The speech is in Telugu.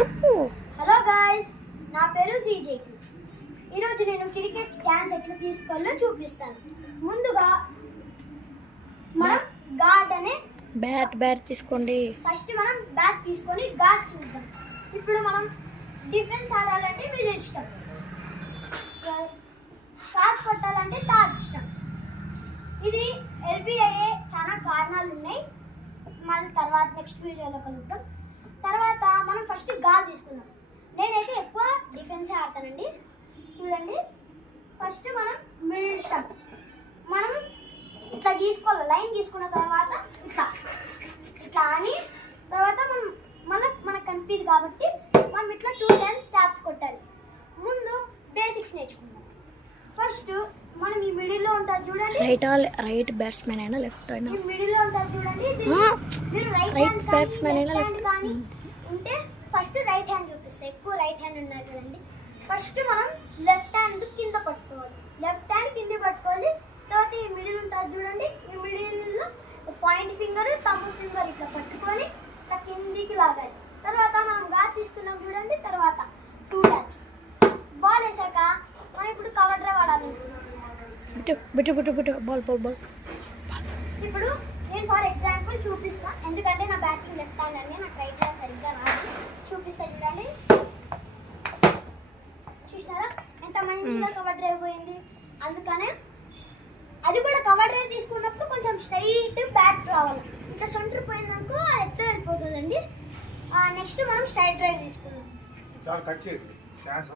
చెప్పు. హలో గాయ్స్, నా పేరు సీజేకి. ఈరోజు నేను క్రికెట్ స్టాండ్స్ ఎట్లా తీసుకోవాలో చూపిస్తాను. ముందుగా మనం గార్డ్ అనే బ్యాట్ తీసుకోండి. ఫస్ట్ మనం బ్యాట్ తీసుకొని గార్డ్ చూద్దాం. ఇప్పుడు మనం డిఫెన్స్ ఆడాలంటే వీళ్ళు ఇష్టం, క్యాచ్ కొట్టాలంటే తాజ్ ఇష్టం. ఇది ఎల్బిఐఏ చాలా కారణాలు ఉన్నాయి, మళ్ళీ తర్వాత నెక్స్ట్ వీడియోలో కలుద్దాం. తర్వాత మనం ఫస్ట్ గాల్ తీసుకుందాం. నేనైతే ఎక్కువ డిఫెన్సే ఆడతానండి. చూడండి, ఫస్ట్ మనం మిడిల్ స్టంప్ మనం ఇట్లా గీసుకోవాలి. లైన్ గీసుకున్న తర్వాత ఇట్లా ఇట్లా అని తర్వాత మనం మళ్ళీ మనకు కనిపిది కాబట్టి మనం ఇట్లా 2 times ట్యాప్స్ కొట్టాలి. ముందు బేసిక్స్ నేర్చుకుందాం. ఫస్ట్ మనం ఈ మిడిల్లో ఉంటుంది చూడండి, రైట్ బ్యాట్స్మెన్ అయినా లెఫ్ట్ అయినా, ఈ మిడిల్లో ఉంటుంది చూడండి. మీరు రైట్ బ్యాట్స్మెన్ అయినా లెఫ్ట్ కానీ ఉంటే ఫస్ట్ రైట్ హ్యాండ్ చూపిస్తే ఎక్కువ రైట్ హ్యాండ్ ఉన్నారు చూడండి. ఫస్ట్ మనం లెఫ్ట్ హ్యాండ్ కింద పట్టుకోవాలి. లెఫ్ట్ హ్యాండ్ కింద పట్టుకోవాలి. తర్వాత ఈ మిడిల్ ఉంటుంది చూడండి, ఈ మిడిల్లో పాయింట్ ఫింగర్ థంబ్ ఫింగర్ ఇట్లా పట్టుకొని ఇట్లా కిందికి లాగాలి. తర్వాత మనం గాడ్ తీసుకున్నాం చూడండి. తర్వాత 2 taps బాల్ వేసాక మనం ఇప్పుడు కవర్ డ్రైవ్ ఆడాలి. బిట్టు బాల్ ఇప్పుడు నేను ఫర్ ఎగ్జాంపుల్ చూపిస్తాను, ఎందుకంటే నా బ్యాటింగ్ లెఫ్ట్ హ్యాండ్ అండి, నాకు రైట్ హ్యాండ్ సరిగ్గా రాదు. చూపిస్తాను చూడండి. చూసినారా ఎంత మంచిగా కవర్ డ్రైవ్ పోయింది. అందుకనే అది కూడా కవర్ డ్రైవ్ తీసుకున్నప్పుడు కొంచెం స్ట్రైట్ బ్యాట్ రావాలి. ఇంకా సెంటర్ పోయిందనుకో ఎట్లా వెళ్ళిపోతుందండి. నెక్స్ట్ మనం స్ట్రైట్ డ్రైవ్ తీసుకున్నాం.